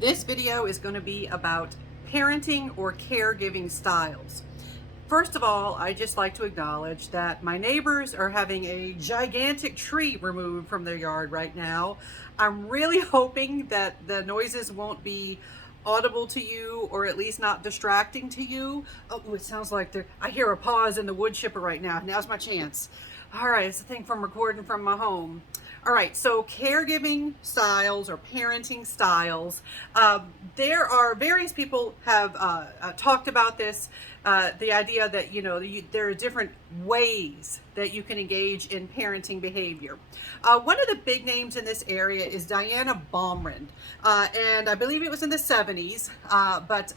This video is going to be about parenting or caregiving styles. First of all, I just like to acknowledge that my neighbors are having a gigantic tree removed from their yard right now. I'm really hoping that the noises won't be audible to you, or at least not distracting to you. Oh, it sounds like I hear a pause in the wood chipper right now. Now's my chance. All right, it's the thing from recording from my home. All right, so caregiving styles or parenting styles. There are various people have talked about this. The idea that there are different ways that you can engage in parenting behavior. One of the big names in this area is Diana Baumrind, and I believe it was in the 70s, but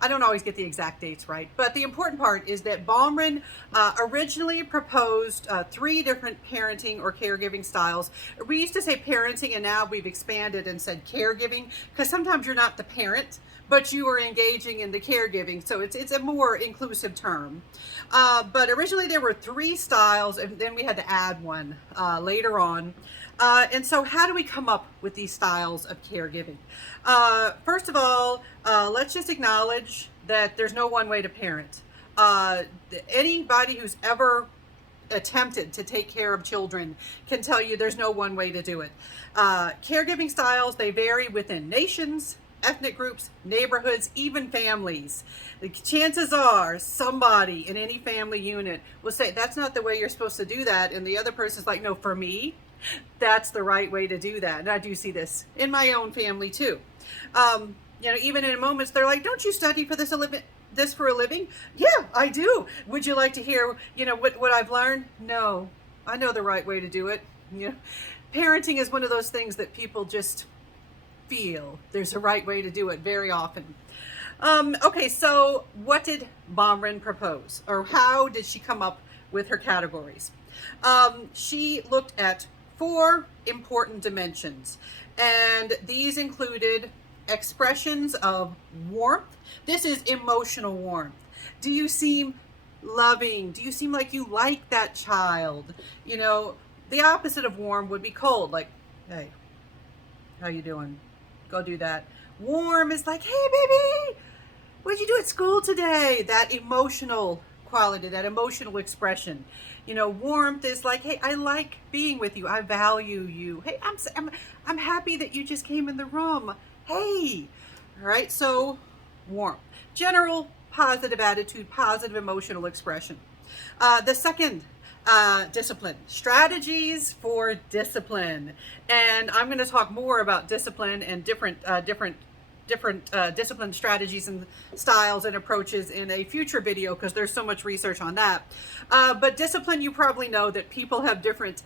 I don't always get the exact dates right, but the important part is that Baumrind originally proposed 3 different parenting or caregiving styles. We used to say parenting, and now we've expanded and said caregiving, because sometimes you're not the parent, but you are engaging in the caregiving, so it's a more inclusive term. But originally there were 3 styles, and then we had to add one later on. And so how do we come up with these styles of caregiving? First of all, let's just acknowledge that there's no one way to parent. Anybody who's ever attempted to take care of children can tell you there's no one way to do it. Caregiving styles, they vary within nations, ethnic groups, neighborhoods, even families. The chances are somebody in any family unit will say, that's not the way you're supposed to do that. And the other person's like, no, for me, that's the right way to do that. And I do see this in my own family too. Even in moments, they're like, don't you study for this for a living? Yeah, I do. Would you like to hear, what I've learned? No, I know the right way to do it. Parenting is one of those things that people just feel there's a right way to do it very often. Okay, so what did Baumrind propose, or how did she come up with her categories? She looked at 4 important dimensions, and these included expressions of warmth. This is emotional warmth. Do you seem loving? Do you seem like you like that child? The opposite of warm would be cold, like, hey, how you doing? Go do that. Warm is like, hey baby, what'd you do at school today? That emotional quality, that emotional expression. Warmth is like, hey, I like being with you. I value you. Hey, I'm happy that you just came in the room. Hey, all right. So warmth, general positive attitude, positive emotional expression. The second discipline, strategies for discipline. And I'm going to talk more about discipline and different discipline strategies and styles and approaches in a future video, because there's so much research on that. But discipline, you probably know that people have different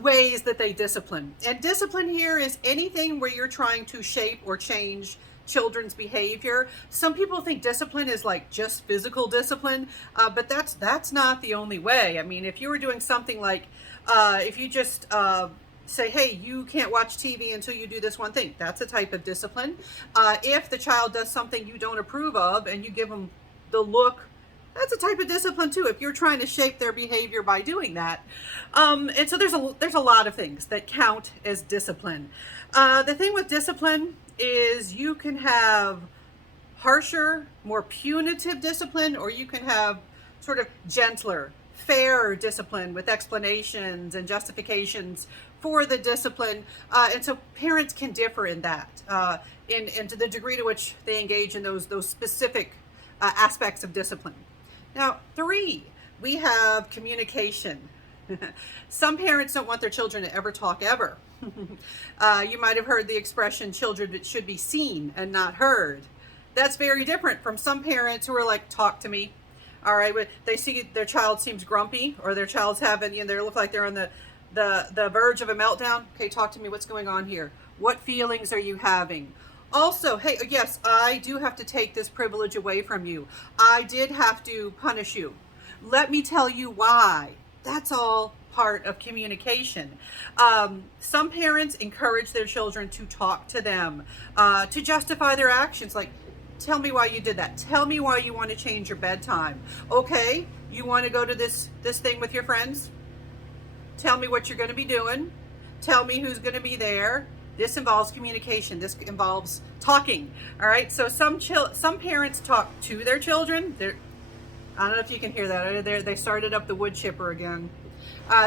ways that they discipline. And discipline here is anything where you're trying to shape or change children's behavior. Some people think discipline is like just physical discipline, but that's not the only way. I mean, if you were doing something like, if you just say, hey, you can't watch TV until you do this one thing, that's a type of discipline. If the child does something you don't approve of and you give them the look, that's a type of discipline too, if you're trying to shape their behavior by doing that. And so there's a lot of things that count as discipline. The thing with discipline is you can have harsher, more punitive discipline, or you can have sort of gentler, fair discipline with explanations and justifications for the discipline. And so parents can differ in that, and to the degree to which they engage in those specific aspects of discipline. Now, 3, we have communication. Some parents don't want their children to ever talk ever. You might have heard the expression, children should be seen and not heard. That's very different from some parents who are like, talk to me. All right, but they see their child seems grumpy, or their child's having, they look like they're on the verge of a meltdown. Okay, talk to me. What's going on here? What feelings are you having? Also, hey, yes, I do have to take this privilege away from you. I did have to punish you. Let me tell you why. That's all part of communication. Some parents encourage their children to talk to them, to justify their actions, like, tell me why you did that. Tell me why you want to change your bedtime. Okay, you want to go to this thing with your friends? Tell me what you're going to be doing. Tell me who's going to be there. This involves communication. This involves talking. All right. So some parents talk to their children. I don't know if you can hear that. They started up the wood chipper again.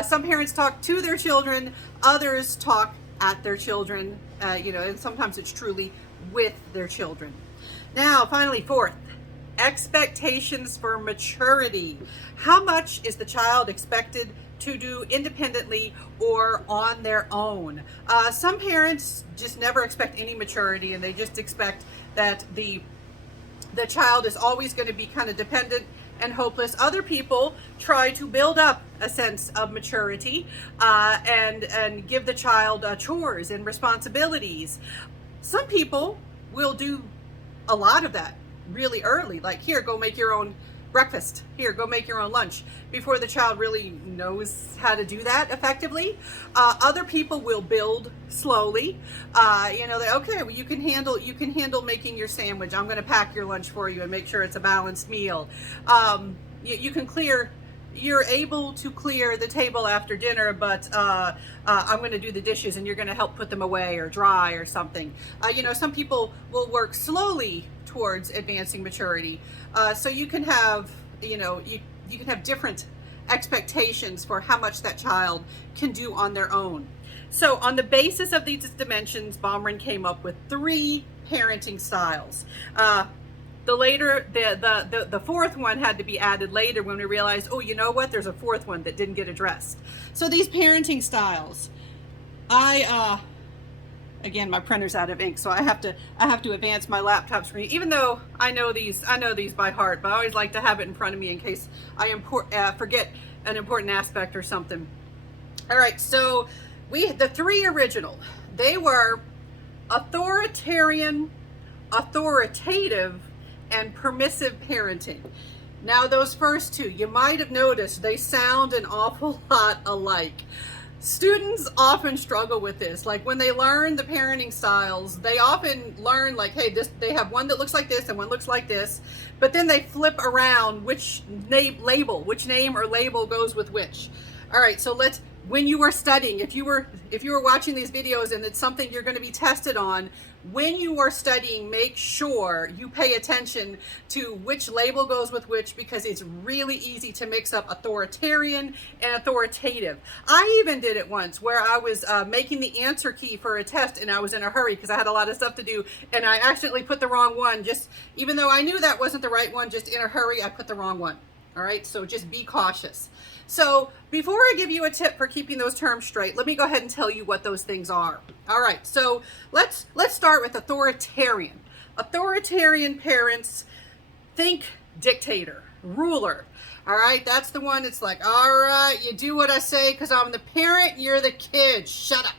Some parents talk to their children. Others talk at their children. And sometimes it's truly with their children. Now, finally, fourth, expectations for maturity. How much is the child expected to do independently or on their own? Some parents just never expect any maturity, and they just expect that the child is always going to be kind of dependent and hopeless. Other people try to build up a sense of maturity and give the child chores and responsibilities. Some people will do a lot of that really early, like, here, go make your own breakfast, here, go make your own lunch, before the child really knows how to do that effectively. Other people will build slowly. Okay, well, you can handle making your sandwich. I'm going to pack your lunch for you and make sure it's a balanced meal. You're able to clear the table after dinner, but I'm going to do the dishes and you're going to help put them away or dry or something. Some people will work slowly towards advancing maturity. So you can have, you can have different expectations for how much that child can do on their own. So on the basis of these dimensions, Baumrind came up with 3 parenting styles. The fourth one had to be added later when we realized, oh, you know what? There's a fourth one that didn't get addressed. So these parenting styles, again, my printer's out of ink, so I have to advance my laptop screen. Even though I know these by heart, but I always like to have it in front of me in case I forget an important aspect or something. All right, so the 3 original, they were authoritarian, authoritative, and permissive parenting. Now, those first 2, you might have noticed they sound an awful lot alike. Students often struggle with this. Like, when they learn the parenting styles, they often learn, like, hey, they have one that looks like this and one looks like this, but then they flip around which name or label goes with which. All right, so when you are studying, if you were watching these videos and it's something you're going to be tested on, when you are studying, make sure you pay attention to which label goes with which, because it's really easy to mix up authoritarian and authoritative. I even did it once where I was making the answer key for a test and I was in a hurry because I had a lot of stuff to do, and I accidentally put the wrong one. Just even though I knew that wasn't the right one, just in a hurry, I put the wrong one. All right, so just be cautious. So before I give you a tip for keeping those terms straight, let me go ahead and tell you what those things are. All right, so let's start with authoritarian. Authoritarian parents think dictator, ruler. All right, that's the one that's like, all right, you do what I say because I'm the parent, you're the kid, shut up.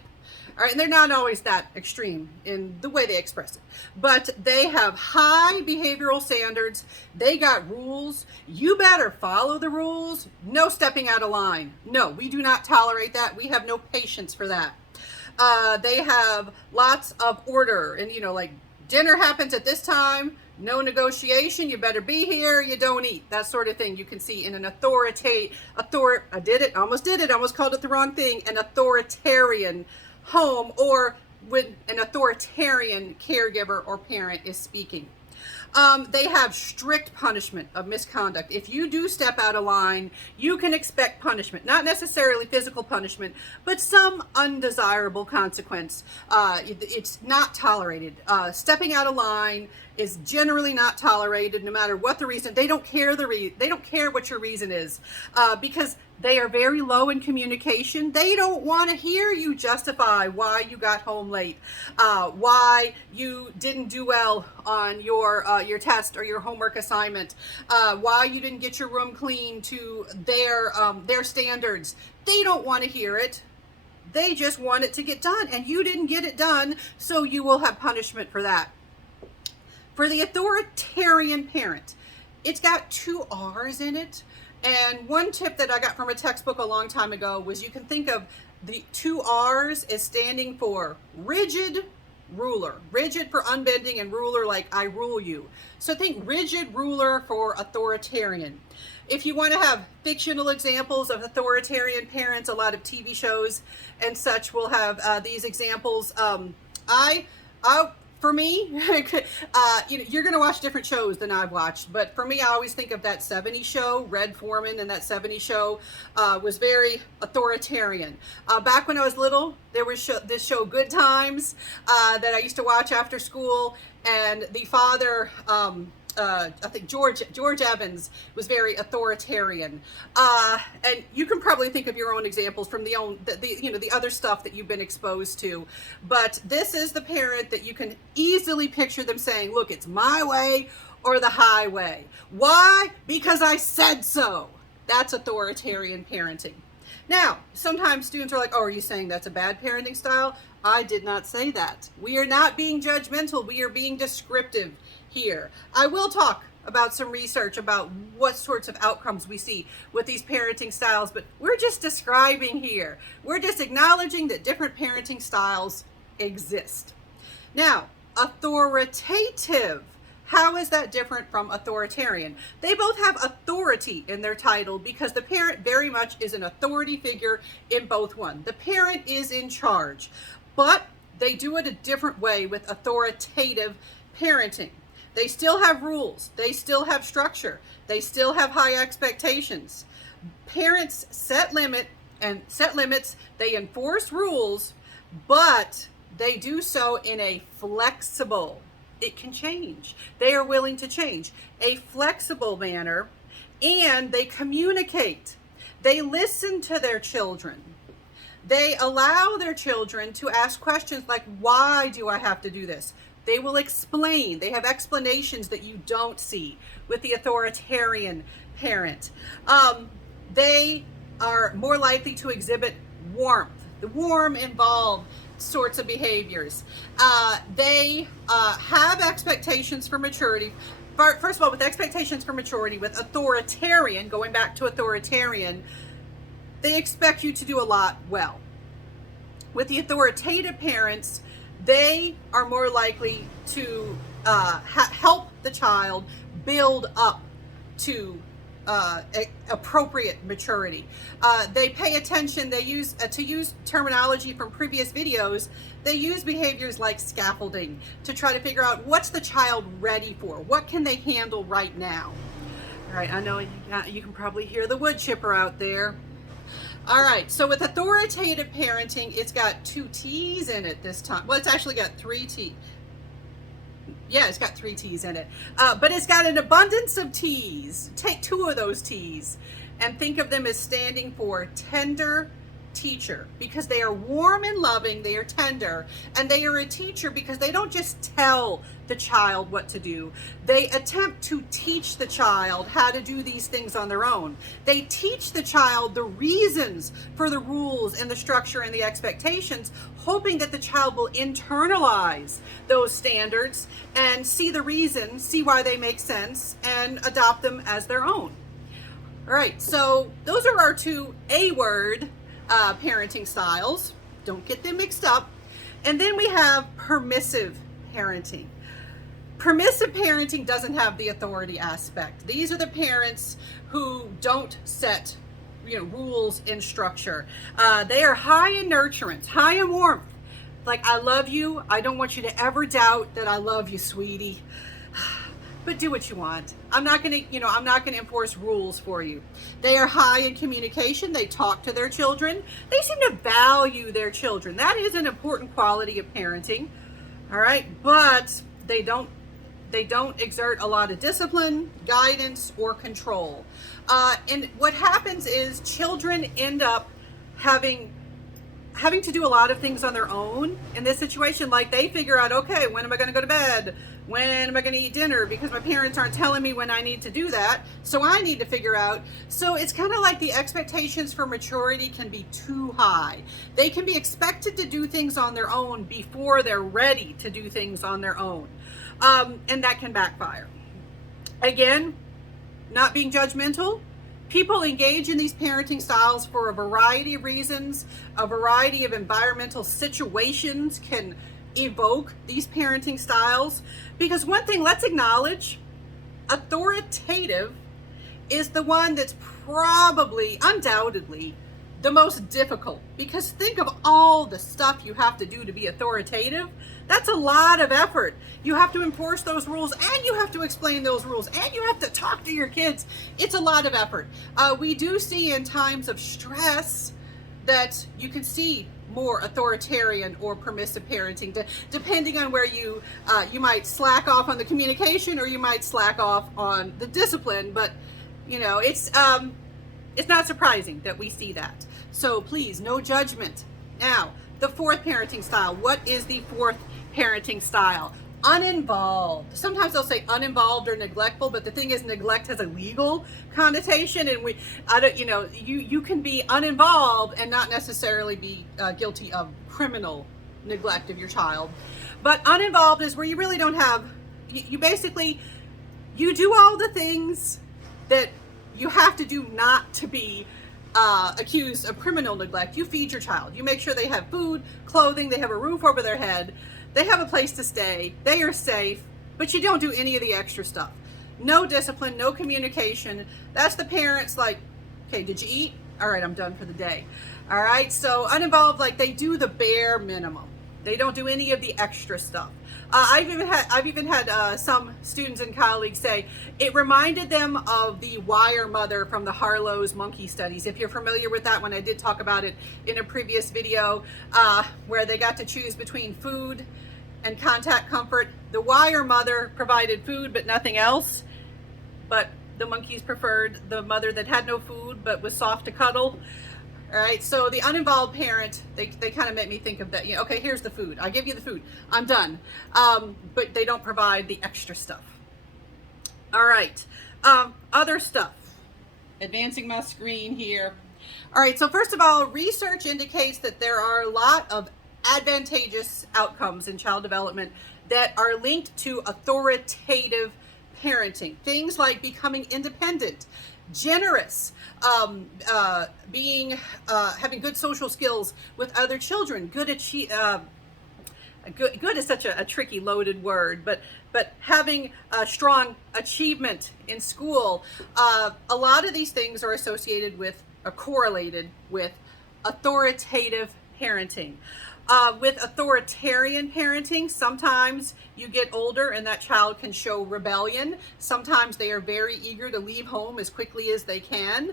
All right, and they're not always that extreme in the way they express it, but they have high behavioral standards. They got rules. You better follow the rules. No stepping out of line. No, we do not tolerate that. We have no patience for that. They have lots of order, and like, dinner happens at this time, no negotiation, you better be here, you don't eat, that sort of thing. You can see in an I almost called it the wrong thing, an authoritarian home, or when an authoritarian caregiver or parent is speaking. They have strict punishment of misconduct. If you do step out of line, you can expect punishment, not necessarily physical punishment, but some undesirable consequence. It's not tolerated. Stepping out of line is generally not tolerated, no matter what the reason. They don't care they don't care what your reason is, because they are very low in communication. They don't want to hear you justify why you got home late, why you didn't do well on your test or your homework assignment, why you didn't get your room clean to their standards. They don't want to hear it. They just want it to get done, and you didn't get it done, so you will have punishment for that. For the authoritarian parent, it's got 2 R's in it. And one tip that I got from a textbook a long time ago was you can think of the 2 R's as standing for rigid, ruler. Rigid for unbending, and ruler like I rule you. So think rigid ruler for authoritarian. If you want to have fictional examples of authoritarian parents, a lot of TV shows and such will have these examples. For me, you're going to watch different shows than I've watched, but for me, I always think of that 70s show. Red Foreman and that 70s show was very authoritarian. Back when I was little, there was this show Good Times that I used to watch after school, and the father, I think George Evans, was very authoritarian, and you can probably think of your own examples from the other stuff that you've been exposed to. But this is the parent that you can easily picture them saying, "Look, it's my way or the highway." Why? Because I said so. That's authoritarian parenting. Now, sometimes students are like, "Oh, are you saying that's a bad parenting style?" I did not say that. We are not being judgmental. We are being descriptive here. I will talk about some research about what sorts of outcomes we see with these parenting styles, but we're just describing here. We're just acknowledging that different parenting styles exist. Now, authoritative. How is that different from authoritarian? They both have authority in their title because the parent very much is an authority figure in both one. The parent is in charge, but they do it a different way with authoritative parenting. They still have rules. They still have structure. They still have high expectations. Parents set limits. They enforce rules, but they do so in a flexible, it can change. They are willing to change, a flexible manner, and they communicate. They listen to their children. They allow their children to ask questions like, "Why do I have to do this?" They will explain. They have explanations that you don't see with the authoritarian parent. They are more likely to exhibit warmth, the warm, involved sorts of behaviors. They have expectations for maturity. First of all, with expectations for maturity, with authoritarian, going back to authoritarian, they expect you to do a lot well. With the authoritative parents, they are more likely to help the child build up to appropriate maturity. They pay attention. They use, to use terminology from previous videos, they use behaviors like scaffolding to try to figure out what's the child ready for? What can they handle right now? All right, I know you can probably hear the wood chipper out there. All right, so with authoritative parenting, it's got 2 T's in it this time. Well, it's actually got 3 T's. Yeah, it's got 3 T's in it. But it's got an abundance of T's. Take 2 of those T's and think of them as standing for tender teacher, because they are warm and loving, they are tender, and they are a teacher because they don't just tell the child what to do. They attempt to teach the child how to do these things on their own. They teach the child the reasons for the rules and the structure and the expectations, hoping that the child will internalize those standards and see the reasons, see why they make sense, and adopt them as their own. All right, so those are our 2 A-word parenting styles. Don't get them mixed up. And then we have permissive parenting. Permissive parenting doesn't have the authority aspect. These are the parents who don't set rules and structure. They are high in nurturance, high in warmth. Like, I love you. I don't want you to ever doubt that I love you, sweetie. But do what you want. I'm not going to enforce rules for you. They are high in communication. They talk to their children. They seem to value their children. That is an important quality of parenting. All right, but they don't exert a lot of discipline, guidance, or control. And what happens is children end up having to do a lot of things on their own in this situation. Like, they figure out, okay, when am I going to go to bed? When am I going to eat dinner? Because my parents aren't telling me when I need to do that. So I need to figure out. So it's kind of like the expectations for maturity can be too high. They can be expected to do things on their own before they're ready to do things on their own. And that can backfire. Again, not being judgmental. People engage in these parenting styles for a variety of reasons. A variety of environmental situations can evoke these parenting styles, because one thing, let's acknowledge, authoritative is the one that's probably, undoubtedly, the most difficult, because think of all the stuff you have to do to be authoritative. That's a lot of effort. You have to enforce those rules, and you have to explain those rules, and you have to talk to your kids. It's a lot of effort. We do see in times of stress that you can see more authoritarian or permissive parenting, depending on where you might slack off on the communication, or you might slack off on the discipline. But it's not surprising that we see that. So please, no judgment. Now, the fourth parenting style. What is the fourth parenting style? Uninvolved. Sometimes they'll say uninvolved or neglectful, but the thing is, neglect has a legal connotation, and you can be uninvolved and not necessarily be guilty of criminal neglect of your child. But uninvolved is where you really don't have, you basically, you do all the things that you have to do not to be accused of criminal neglect. You feed your child. You make sure they have food, clothing, they have a roof over their head, they have a place to stay, they are safe, but you don't do any of the extra stuff. No discipline, no communication. That's the parents like, okay, did you eat? All right, I'm done for the day. All right, so uninvolved, like they do the bare minimum. They don't do any of the extra stuff. I've even had some students and colleagues say it reminded them of the wire mother from the Harlow's monkey studies. If you're familiar with that one, I did talk about it in a previous video, where they got to choose between food and contact comfort. The wire mother provided food but nothing else, but the monkeys preferred the mother that had no food but was soft to cuddle. All right, so the uninvolved parent, they kind of make me think of that. Okay, here's the food. I give you the food. I'm done. But they don't provide the extra stuff. All right, other stuff. Advancing my screen here. All right, so first of all, research indicates that there are a lot of advantageous outcomes in child development that are linked to authoritative parenting. Things like becoming independent, generous, having good social skills with other children, good is such a tricky loaded word, but having a strong achievement in school. A lot of these things are associated with, or correlated with, authoritative parenting. With authoritarian parenting, sometimes you get older and that child can show rebellion. Sometimes they are very eager to leave home as quickly as they can.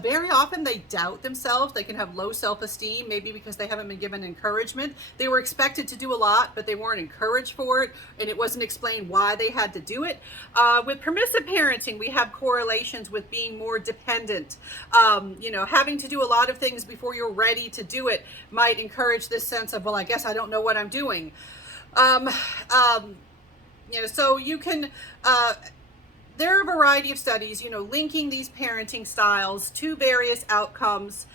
Very often they doubt themselves. They can have low self-esteem, maybe because they haven't been given encouragement. They were expected to do a lot, but they weren't encouraged for it, and it wasn't explained why they had to do it. With permissive parenting, we have correlations with being more dependent. Having to do a lot of things before you're ready to do it might encourage this sense of, well, I guess I don't know what I'm doing. So you can, there are a variety of studies, linking these parenting styles to various outcomes.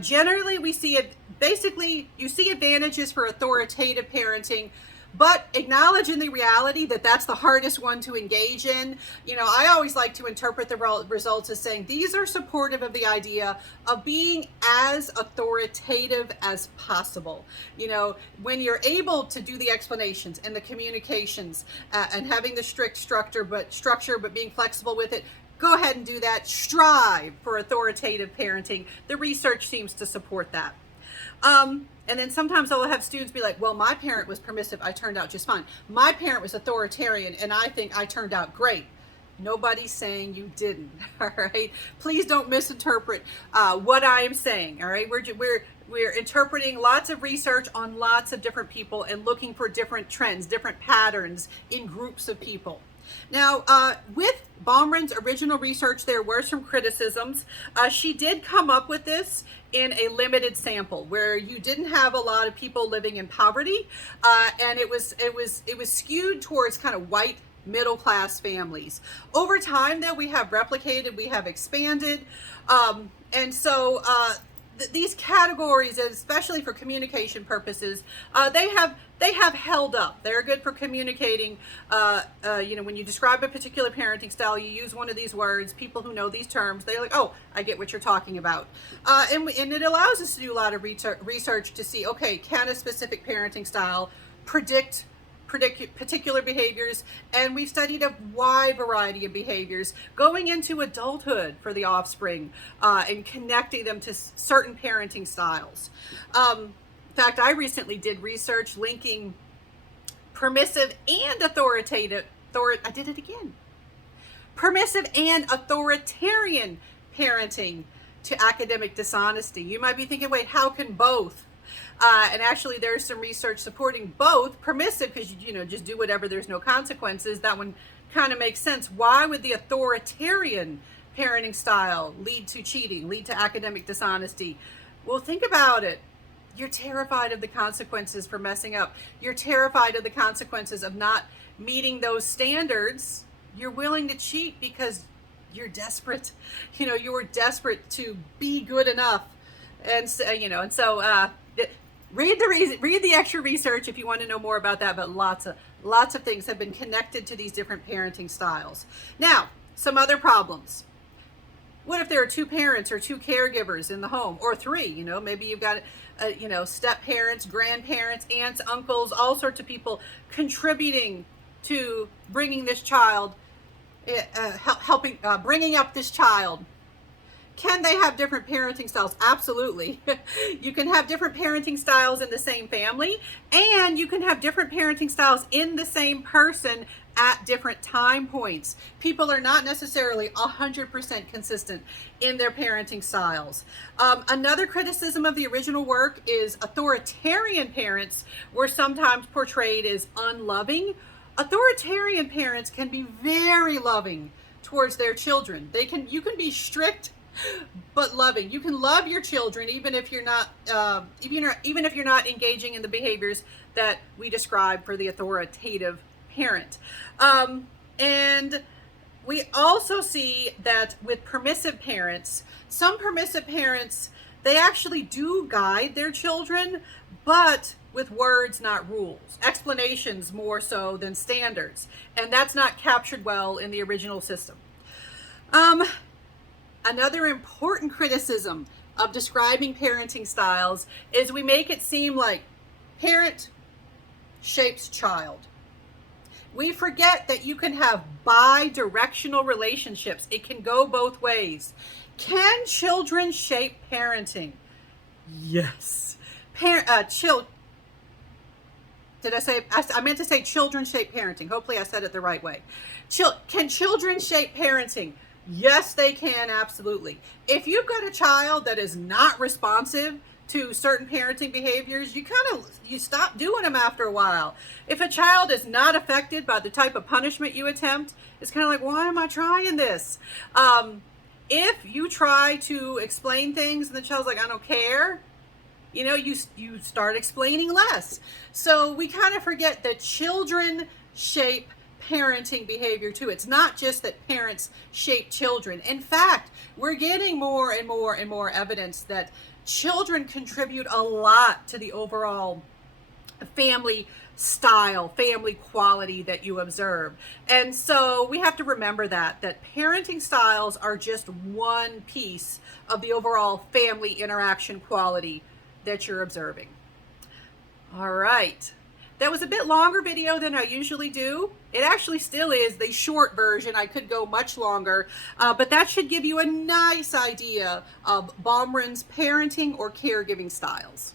Generally, we see it, basically, you see advantages for authoritative parenting, but acknowledging the reality that that's the hardest one to engage in. I always like to interpret the results as saying these are supportive of the idea of being as authoritative as possible. When you're able to do the explanations and the communications and having the strict structure, but being flexible with it, go ahead and do that. Strive for authoritative parenting. The research seems to support that. And then sometimes I'll have students be like, well, my parent was permissive, I turned out just fine. My parent was authoritarian, and I think I turned out great. Nobody's saying you didn't, all right? Please don't misinterpret what I am saying, all right? We're interpreting lots of research on lots of different people and looking for different trends, different patterns in groups of people. Now, with Baumrind's original research, there were some criticisms. She did come up with this in a limited sample where you didn't have a lot of people living in poverty, and it was skewed towards kind of white middle-class families. Over time, though, we have replicated, we have expanded, and so these categories, especially for communication purposes, they have held up. They're good for communicating. When you describe a particular parenting style, you use one of these words. People who know these terms, they're like, oh, I get what you're talking about. And it allows us to do a lot of research to see, okay, can a specific parenting style predict particular behaviors? And we've studied a wide variety of behaviors going into adulthood for the offspring, and connecting them to certain parenting styles. In fact, I recently did research linking permissive and permissive and authoritarian parenting to academic dishonesty. You might be thinking, wait, how can both? And actually, there's some research supporting both. Permissive, because just do whatever, there's no consequences. That one kind of makes sense. Why would the authoritarian parenting style lead to cheating, lead to academic dishonesty? Well, think about it. You're terrified of the consequences for messing up. You're terrified of the consequences of not meeting those standards. You're willing to cheat because you're desperate. You were desperate to be good enough. And so read the extra research if you want to know more about that. But lots of things have been connected to these different parenting styles. Now, some other problems. What if there are two parents or two caregivers in the home, or three? Maybe you've got step parents, grandparents, aunts, uncles, all sorts of people contributing to bringing this child, bringing up this child. Can they have different parenting styles? Absolutely. You can have different parenting styles in the same family, and you can have different parenting styles in the same person at different time points. People are not necessarily 100% consistent in their parenting styles. Another criticism of the original work is authoritarian parents were sometimes portrayed as unloving. Authoritarian parents can be very loving towards their children. You can be strict but loving. You can love your children even if you're not even if you're not engaging in the behaviors that we describe for the authoritative parent. And we also see that with permissive parents, some permissive parents, they actually do guide their children, but with words, not rules. Explanations more so than standards. And that's not captured well in the original system. Another important criticism of describing parenting styles is we make it seem like parent shapes child. We forget that you can have bi-directional relationships. It can go both ways. Can children shape parenting? Yes. Did I say? I meant to say children shape parenting. Hopefully I said it the right way. Can children shape parenting? Yes, they can, absolutely. If you've got a child that is not responsive to certain parenting behaviors, you stop doing them after a while. If a child is not affected by the type of punishment you attempt, it's kind of like, why am I trying this? If you try to explain things and the child's like, I don't care, you start explaining less. So we kind of forget that children shape parenting behavior too. It's not just that parents shape children. In fact, we're getting more and more and more evidence that children contribute a lot to the overall family style, family quality that you observe. And so we have to remember that parenting styles are just one piece of the overall family interaction quality that you're observing. All right. That was a bit longer video than I usually do. It actually still is the short version. I could go much longer, but that should give you a nice idea of Baumrind's parenting or caregiving styles.